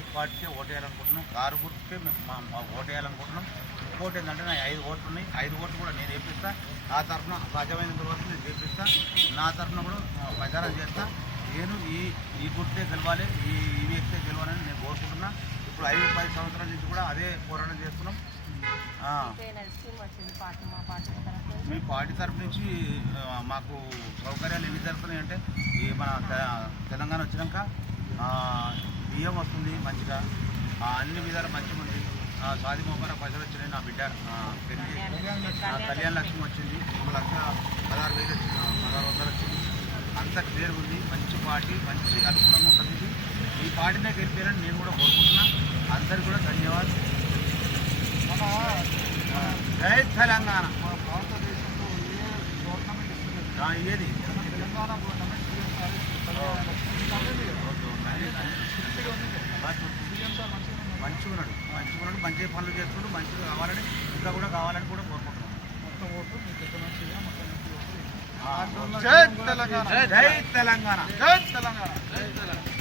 పార్టీకే ఓటేయాలనుకుంటున్నాం కారు గుర్తుకే మేము మా ఓటేయాలనుకుంటున్నాం. ఇంకోటి ఏంటంటే నా ఐదు ఓట్లు ఉన్నాయి. ఐదు ఓట్లు కూడా నేను వేపిస్తా. నా తరఫున సాధ్యమైనంత వరకు నేను చేపిస్తా నా తరఫున కూడా ప్రచారం చేస్తా. నేను ఈ ఈ గుర్తే గెలవాలి ఈ ఈ వ్యక్తే గెలవాలని నేను కోరుకుంటున్నా. ఇప్పుడు ఐదు పది సంవత్సరాల నుంచి కూడా అదే పోరాటం చేస్తున్నాం. పార్టీ తరఫు మీ పార్టీ తరఫు నుంచి మాకు సౌకర్యాలు ఎన్ని జరుగుతున్నాయి అంటే ఈ మన తె- తెలంగాణ వచ్చినాక బియ్యం వస్తుంది మంచిగా. ఆ, అన్ని విధాలు మంచిగా ఉంది. ఆ, సాది మొక్కన పైసలు వచ్చినాయి నా బిడ్డ. పెళ్ళి కళ్యాణ లక్ష్మి. వచ్చింది. ఒక లక్ష పదహారు వేలు పదహారు వందలు వచ్చింది. అంత క్లియర్గా ఉంది. మంచి పార్టీ మంచి అనుకూలంగా ఉంటుంది. ఈ పార్టీనే గెలిపారని నేను కూడా కోరుకుంటున్నా. అందరికీ కూడా ధన్యవాదాలు. మన ఆ, జై తెలంగాణ. భారతదేశంలో ఏ గవర్నమెంట్ ఏది? తెలంగాణ మంచిగా ఉన్నాడు. మంచిగా ఉన్నాడు మంచి పనులు చేస్తున్నాడు మంచిగా కావాలని ఇంకా కూడా కావాలని కూడా కోరుకుంటున్నాను మొత్తం ఓటు మీకు ఎక్కడ మంచిగా మొత్తం. జై తెలంగాణ. జై తెలంగాణ. జై తెలంగాణ. జై తెలంగాణ.